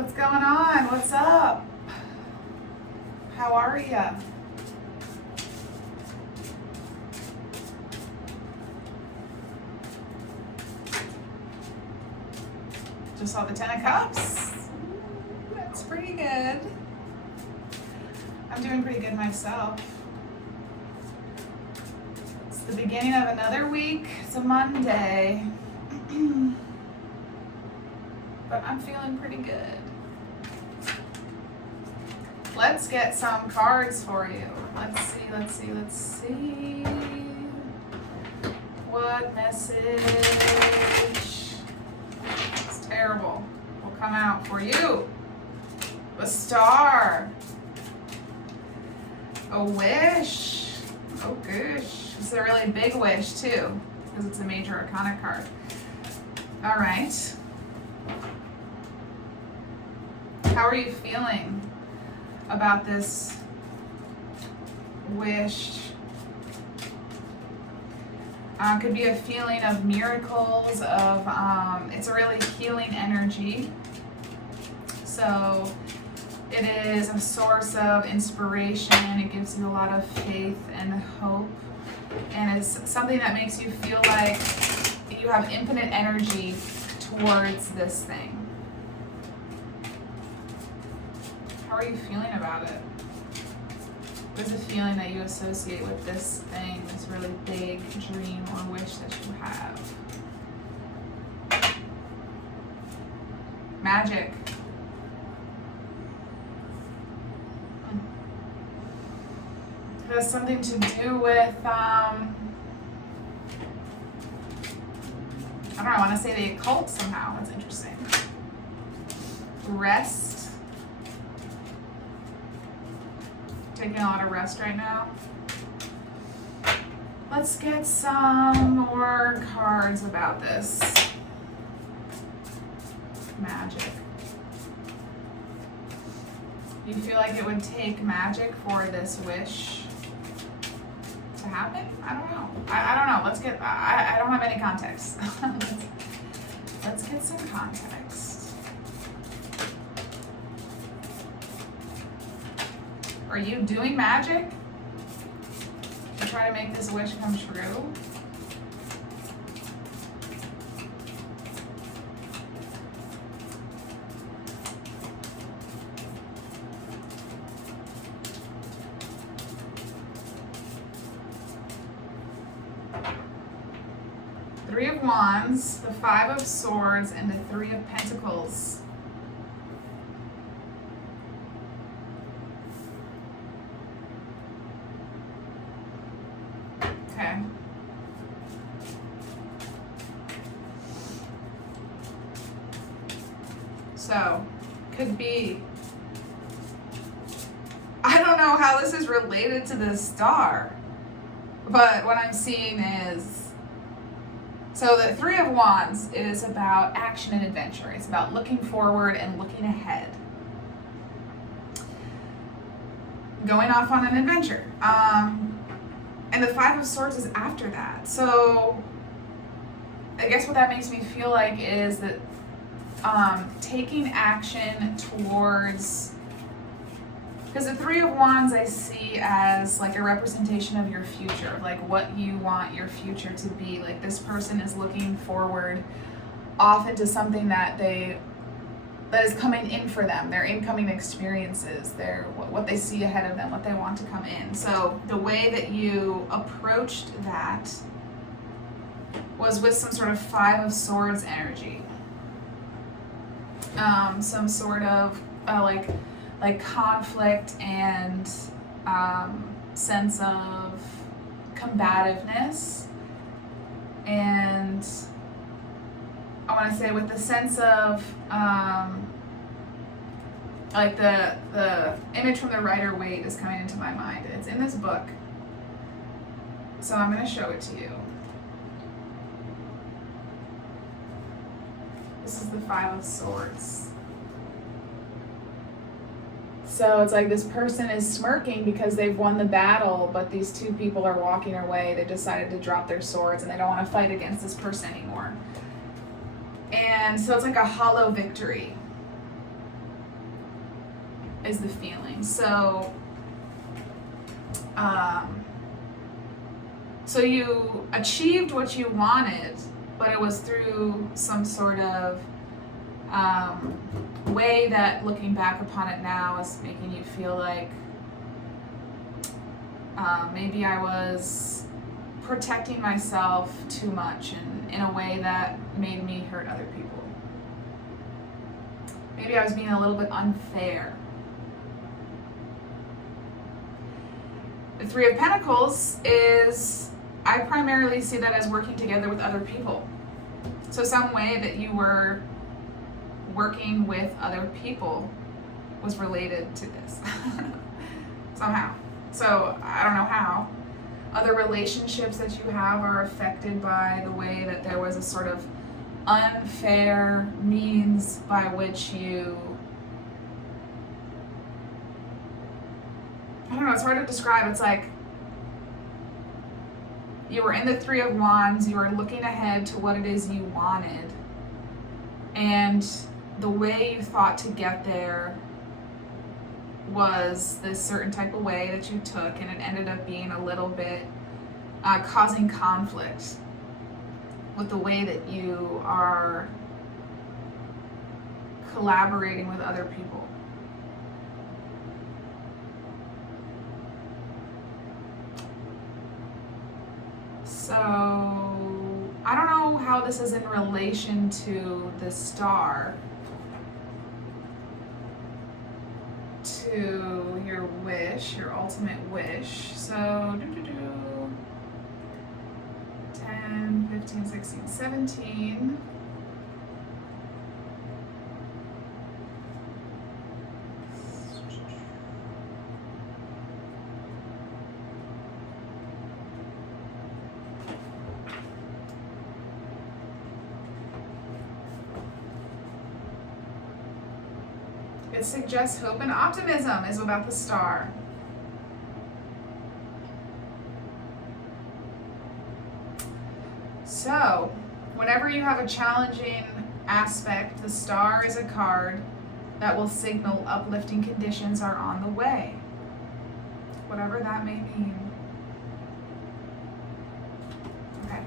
What's going on? What's up? How are ya? Just saw the 10 of Cups. That's pretty good. I'm doing pretty good myself. It's the beginning of another week. It's a Monday. But I'm feeling pretty good. Let's get some cards for you. Let's see. What message? It's terrible. Will come out for you. A star. A wish. Oh gosh. It's a really big wish too, because it's a major arcana card. All right. How are you feeling about this wish? Could be a feeling of miracles, of it's a really healing energy. So it is a source of inspiration. It gives you a lot of faith and hope. And it's something that makes you feel like you have infinite energy towards this thing. How are you feeling about it? What is the feeling that you associate with this thing, this really big dream or wish that you have? Magic. It has something to do with, I don't know, I want to say the occult somehow. That's interesting. Rest. Taking a lot of rest right now. Let's get some more cards about this. Magic. You feel like it would take magic for this wish to happen? I don't know. I don't know. Let's get, I don't have any context. Let's get some context. Are you doing magic to try to make this wish come true? Three of Wands, the Five of Swords, and the Three of Pentacles. So, could be, I don't know how this is related to the star, but what I'm seeing is, so the Three of Wands is about action and adventure. It's about looking forward and looking ahead. Going off on an adventure. And the Five of Swords is after that. So, I guess what that makes me feel like is that taking action towards, because the Three of Wands I see as like a representation of your future, like what you want your future to be. Like this person is looking forward off into something that is coming in for them, their incoming experiences, their what they see ahead of them, what they want to come in. So the way that you approached that was with some sort of Five of Swords energy. Some sort of like conflict and sense of combativeness, and I want to say with the sense of like the image from the Rider-Waite is coming into my mind. It's in this book, so I'm going to show it to you. This is the Five of Swords. So it's like this person is smirking because they've won the battle, but these two people are walking away. They decided to drop their swords and they don't want to fight against this person anymore. And so it's like a hollow victory. is the feeling. So you achieved what you wanted, but it was through some sort of way that, looking back upon it now, is making you feel like maybe I was protecting myself too much and in a way that made me hurt other people. Maybe I was being a little bit unfair. The Three of Pentacles is, I primarily see that as working together with other people. So some way that you were working with other people was related to this somehow. So I don't know how. Other relationships that you have are affected by the way that there was a sort of unfair means by which you, I don't know, it's hard to describe. It's like you were in the Three of Wands, you were looking ahead to what it is you wanted, and the way you thought to get there was this certain type of way that you took, and it ended up being a little bit causing conflict with the way that you are collaborating with other people. So I don't know how this is in relation to the star, to your wish, your ultimate wish. So 10, 15, 16, 17. It suggests hope and optimism is about the star. So, whenever you have a challenging aspect, the star is a card that will signal uplifting conditions are on the way. Whatever that may mean. Okay.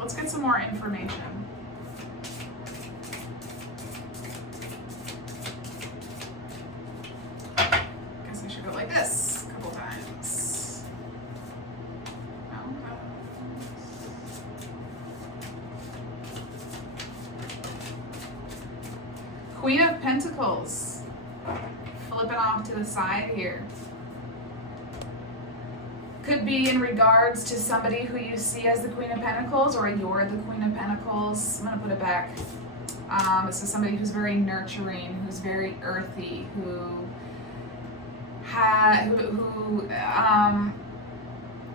Let's get some more information. Like this a couple times. Queen of Pentacles. Flipping off to the side here. Could be in regards to somebody who you see as the Queen of Pentacles, or you're the Queen of Pentacles. I'm going to put it back. This is somebody who's very nurturing, who's very earthy, who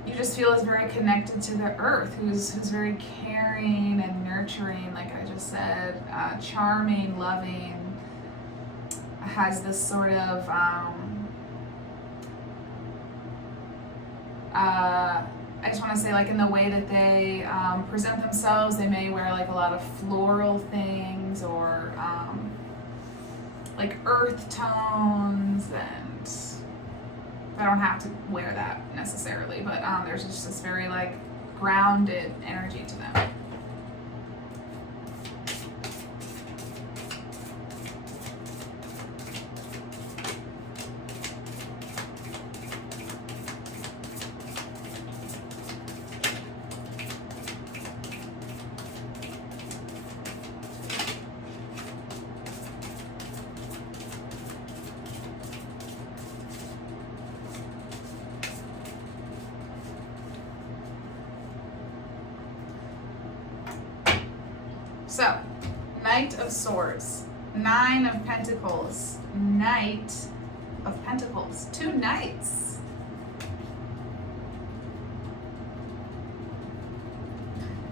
you just feel is very connected to the earth, who's very caring and nurturing, like I just said, charming, loving, has this sort of I just want to say, like, in the way that they present themselves, they may wear like a lot of floral things, or like earth tones, and I don't have to wear that necessarily, but there's just this very like grounded energy to them. So, Knight of Swords, Nine of Pentacles, Knight of Pentacles, two knights.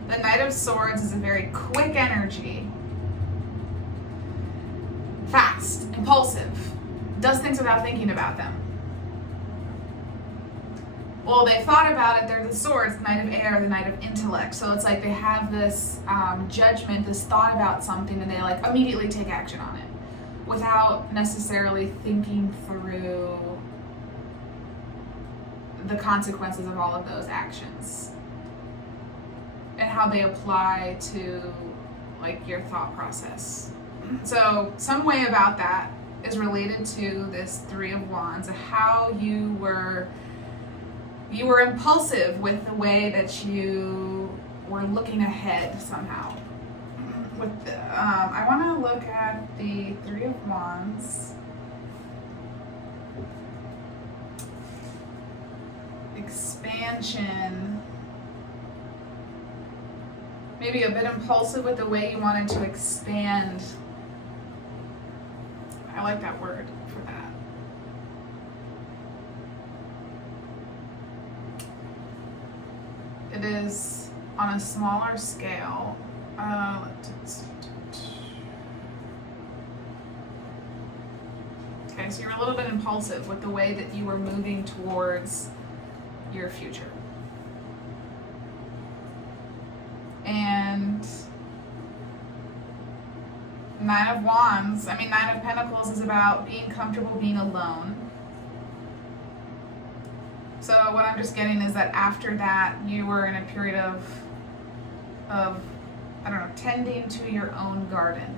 The Knight of Swords is a very quick energy, fast, impulsive, does things without thinking about them. Well, they thought about it, they're the swords, the Knight of Air, the Knight of Intellect. So it's like they have this judgment, this thought about something, and they like immediately take action on it. without necessarily thinking through the consequences of all of those actions and how they apply to like your thought process. So some way about that is related to this Three of Wands, how you were impulsive with the way that you were looking ahead somehow. With I want to look at the Three of Wands. Expansion. Maybe a bit impulsive with the way you wanted to expand. I like that word for that. It is on a smaller scale. Okay, so you're a little bit impulsive with the way that you were moving towards your future. And Nine of Wands, Nine of Pentacles is about being comfortable being alone. So what I'm just getting is that after that, you were in a period of I don't know, tending to your own garden.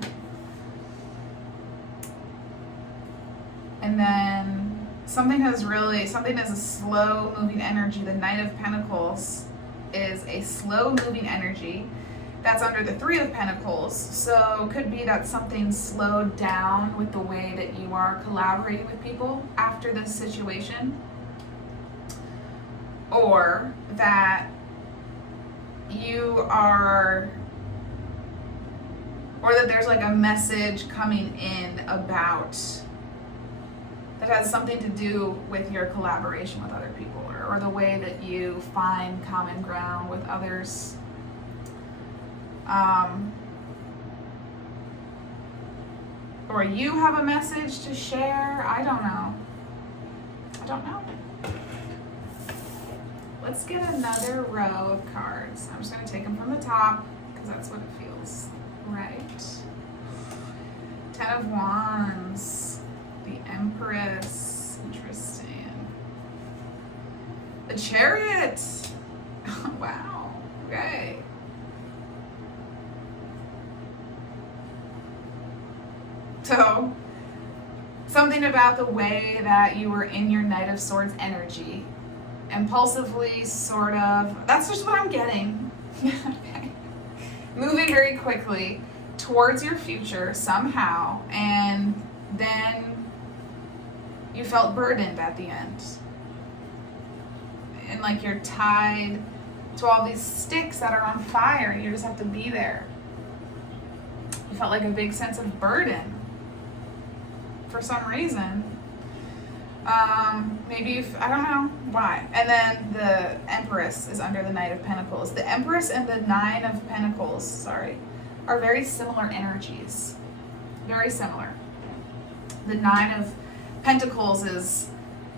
And then something is a slow moving energy. The Knight of Pentacles is a slow moving energy that's under the Three of Pentacles. So it could be that something slowed down with the way that you are collaborating with people after this situation. Or that there's like a message coming in about that has something to do with your collaboration with other people, or the way that you find common ground with others. Or you have a message to share. I don't know. Let's get another row of cards. I'm just going to take them from the top because that's what it feels right. Ten of Wands, the Empress, interesting. The Chariot. Wow. Okay. So, something about the way that you were in your Knight of Swords energy. Impulsively, sort of. That's just what I'm getting. Okay. Moving very quickly towards your future somehow, and then you felt burdened at the end. And like you're tied to all these sticks that are on fire. You just have to be there. You felt like a big sense of burden for some reason. Maybe I don't know why. And then the Empress is under the Knight of Pentacles. The Empress and the Nine of Pentacles, are very similar energies. Very similar. The Nine of Pentacles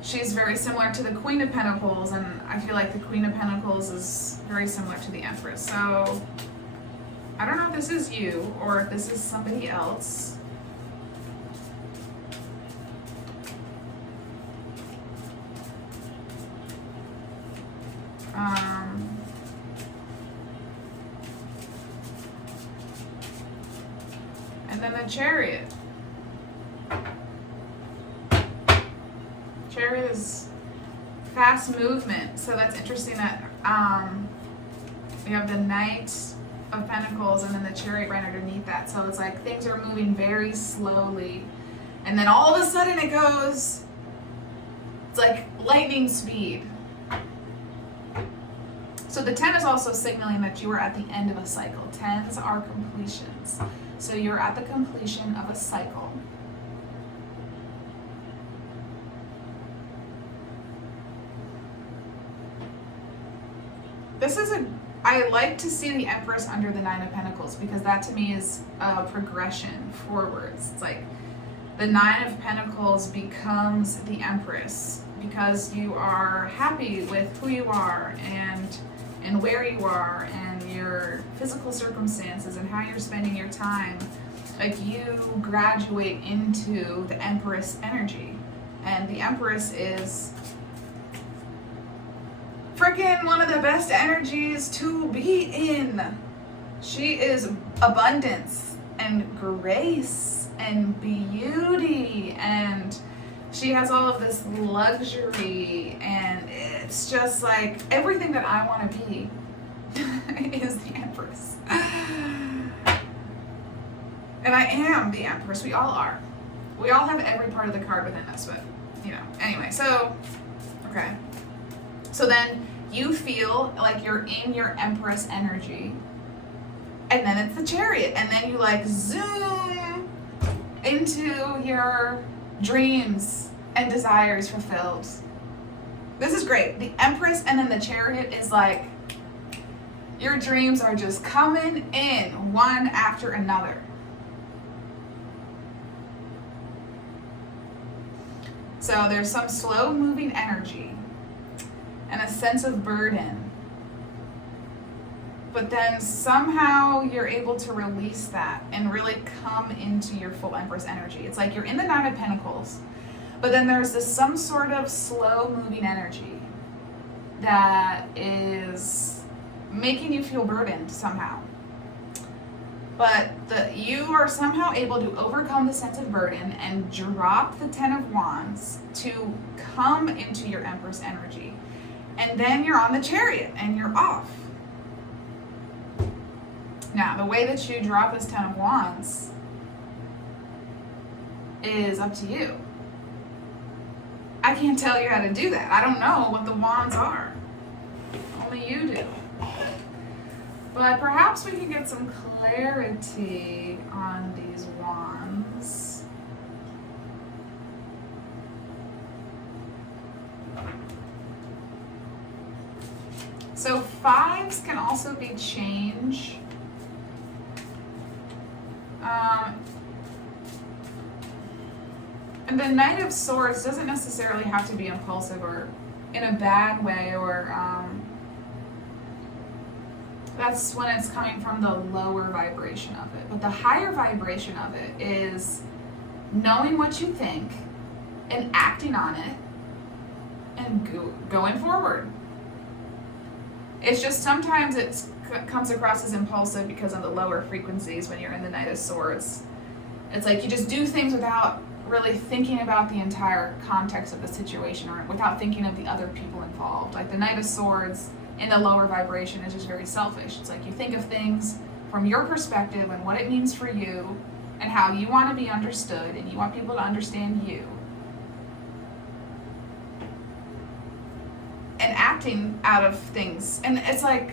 she's very similar to the Queen of Pentacles, and I feel like the Queen of Pentacles is very similar to the Empress. So I don't know if this is you or if this is somebody else. And then the Chariot. Chariot is fast movement, so that's interesting that we have the Knight of Pentacles and then the Chariot right underneath that. So it's like things are moving very slowly, and then all of a sudden it's like lightning speed. So the 10 is also signaling that you are at the end of a cycle. 10s are completions. So you're at the completion of a cycle. I like to see the Empress under the Nine of Pentacles because that to me is a progression forwards. It's like the Nine of Pentacles becomes the Empress because you are happy with who you are and where you are and your physical circumstances and how you're spending your time. like you graduate into the Empress energy. And the Empress is freaking one of the best energies to be in. She is abundance and grace and beauty, and she has all of this luxury, and it's just like everything that I want to be is the Empress. And I am the Empress. We all are. We all have every part of the card within us, but, you know. Anyway, so, okay. So then you feel like you're in your Empress energy. And then it's the Chariot. And then you like zoom into your dreams and desires fulfilled. This is great. The Empress and then the Chariot is like your dreams are just coming in one after another. So there's some slow moving energy and a sense of burden. But then somehow you're able to release that and really come into your full Empress energy. It's like you're in the Nine of Pentacles, but then there's this some sort of slow moving energy that is making you feel burdened somehow. But you are somehow able to overcome the sense of burden and drop the Ten of Wands to come into your Empress energy. And then you're on the Chariot and you're off. Now, the way that you drop this Ten of Wands is up to you. I can't tell you how to do that. I don't know what the wands are. Only you do. But perhaps we can get some clarity on these wands. So fives can also be change. And the Knight of Swords doesn't necessarily have to be impulsive or in a bad way, or that's when it's coming from the lower vibration of it. But the higher vibration of it is knowing what you think and acting on it and going forward. It's just sometimes it comes across as impulsive because of the lower frequencies when you're in the Knight of Swords. It's like you just do things without really thinking about the entire context of the situation or without thinking of the other people involved. Like the Knight of Swords in the lower vibration is just very selfish. It's like you think of things from your perspective and what it means for you and how you want to be understood and you want people to understand you. And acting out of things. And it's like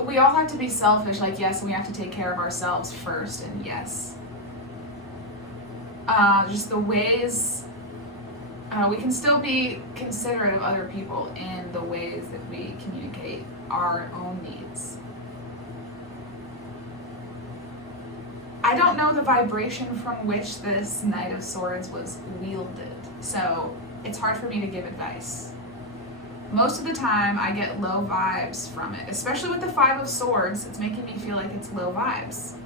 we all have to be selfish. Like, yes, we have to take care of ourselves first. And yes. Just the ways we can still be considerate of other people in the ways that we communicate our own needs. I don't know the vibration from which this Knight of Swords was wielded, so it's hard for me to give advice. Most of the time I get low vibes from it, especially with the Five of Swords. It's making me feel like it's low vibes.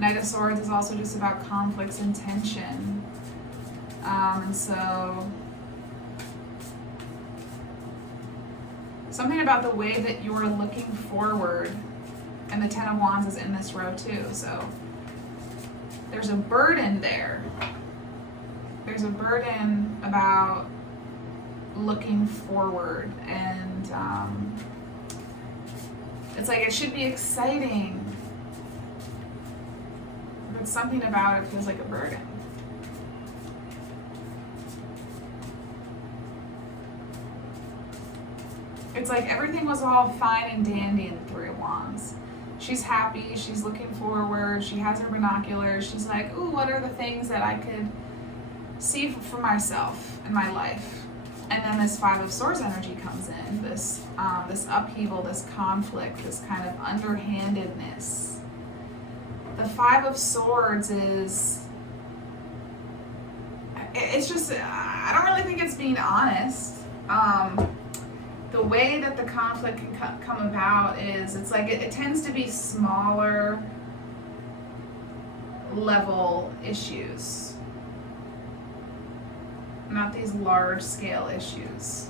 Knight of Swords is also just about conflicts and tension. And so something about the way that you're looking forward, and the Ten of Wands is in this row too. So there's a burden there. There's a burden about looking forward, and it's like it should be exciting. But something about it feels like a burden. It's like everything was all fine and dandy in the Three of Wands. She's happy, she's looking forward, she has her binoculars, she's like, ooh, what are the things that I could see for myself in my life? And then this Five of Swords energy comes in, this upheaval, this conflict, this kind of underhandedness. The Five of Swords is, it's just, I don't really think it's being honest. The way that the conflict can come about is it's like it tends to be smaller level issues, not these large scale issues.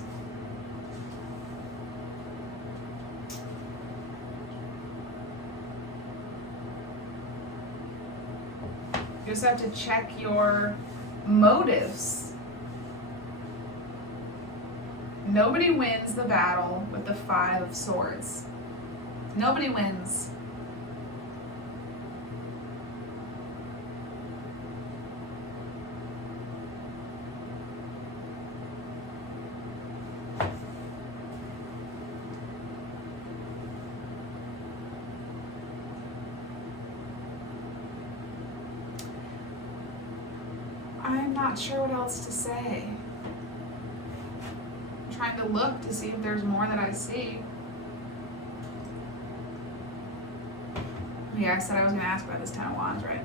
You just have to check your motives. Nobody wins the battle with the 5 of Swords. Nobody wins. I'm not sure what else to say. I'm trying to look to see if there's more that I see. Yeah, I said I was going to ask about this 10 of Wands, right?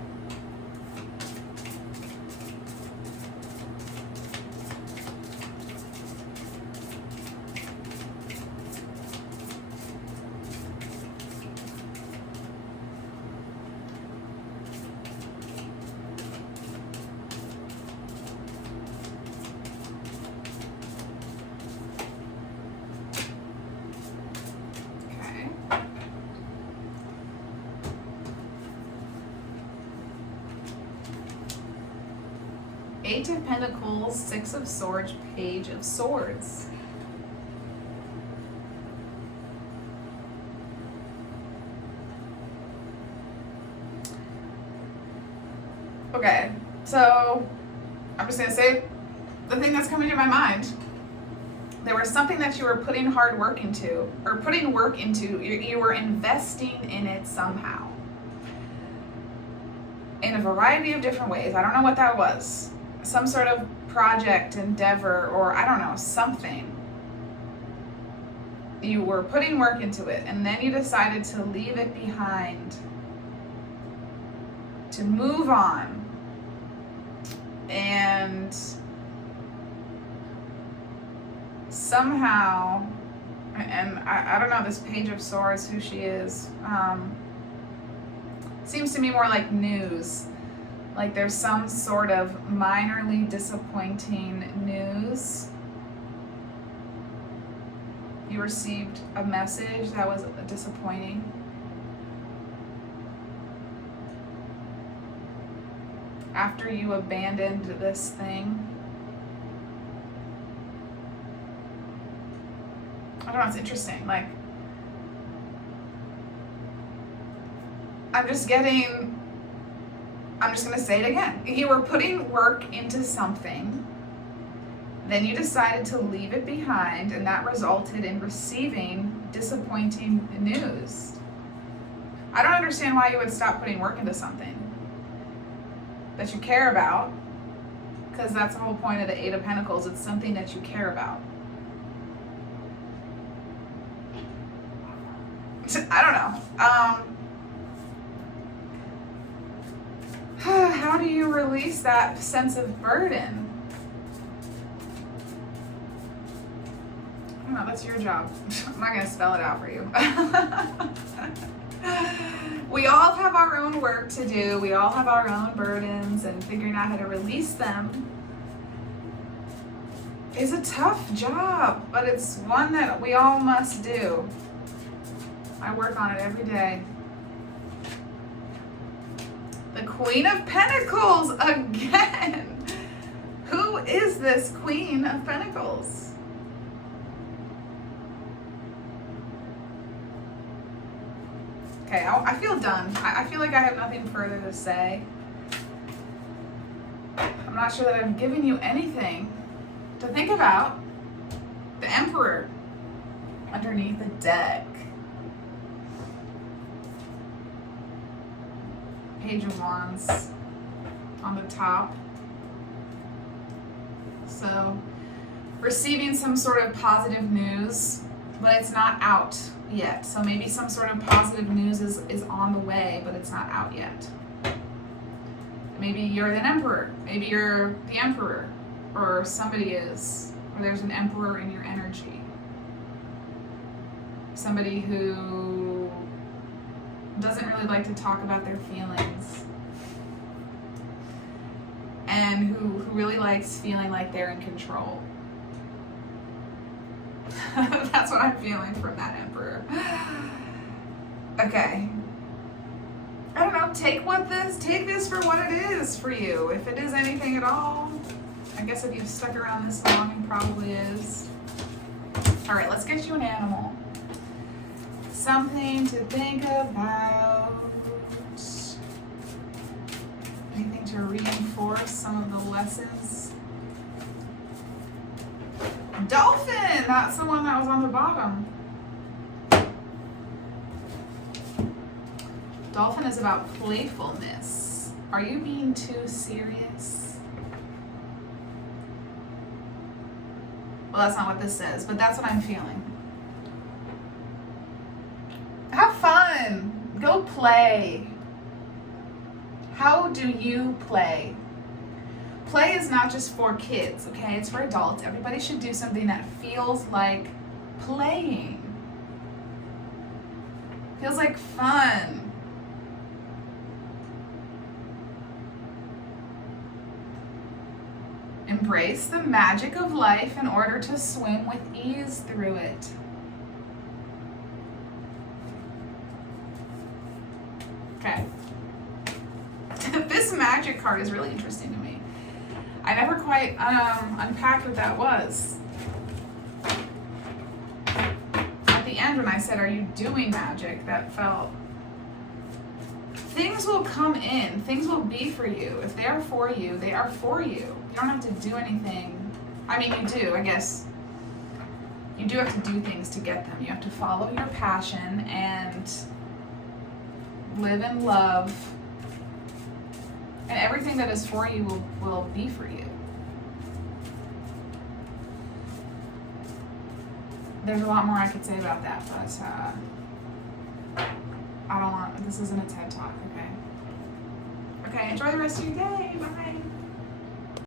Eight of Pentacles, 6 of Swords, Page of Swords. Okay, so I'm just going to say the thing that's coming to my mind. There was something that you were putting hard work into, or putting work into, you were investing in it somehow. In a variety of different ways. I don't know what that was. Some sort of project, endeavor, or I don't know, something. You were putting work into it, and then you decided to leave it behind, to move on. And somehow, and I don't know this Page of Swords, who she is, seems to me more like news. Like there's some sort of minorly disappointing news. You received a message that was disappointing. After you abandoned this thing. I don't know, it's interesting. Like, I'm just going to say it again. You were putting work into something, then you decided to leave it behind, and that resulted in receiving disappointing news. I don't understand why you would stop putting work into something that you care about, because that's the whole point of the Eight of Pentacles. It's something that you care about. I don't know. How do you release that sense of burden? I don't know, that's your job. I'm not going to spell it out for you. We all have our own work to do. We all have our own burdens, and figuring out how to release them is a tough job, but it's one that we all must do. I work on it every day. The Queen of Pentacles again. Who is this Queen of Pentacles? Okay, I feel done. I feel like I have nothing further to say. I'm not sure that I've given you anything to think about. The Emperor underneath the deck. Page of Wands on the top. So, receiving some sort of positive news, but it's not out yet. So maybe some sort of positive news is on the way, but it's not out yet. Maybe you're the Emperor. Maybe you're the Emperor, or somebody is. or there's an emperor in your energy. Somebody who doesn't really like to talk about their feelings, and who really likes feeling like they're in control. That's what I'm feeling from that emperor. Okay. I don't know, take this for what it is for you. If it is anything at all. I guess if you've stuck around this long, it probably is. All right, let's get you an animal. Something to think about. Anything to reinforce some of the lessons. Dolphin! That's the one that was on the bottom. Dolphin is about playfulness. Are you being too serious? Well, that's not what this says, but that's what I'm feeling. Have fun. Go play. How do you play? Play is not just for kids, okay? It's for adults. Everybody should do something that feels like playing. Feels like fun. Embrace the magic of life in order to swim with ease through it. Okay. This magic card is really interesting to me. I never quite unpacked what that was. At the end when I said, are you doing magic? That felt... Things will come in. Things will be for you. If they are for you, they are for you. You don't have to do anything. I mean, you do, I guess. You do have to do things to get them. You have to follow your passion and live in love. And everything that is for you will be for you. There's a lot more I could say about that, but I don't want, this isn't a TED Talk, okay? Okay, enjoy the rest of your day. Bye.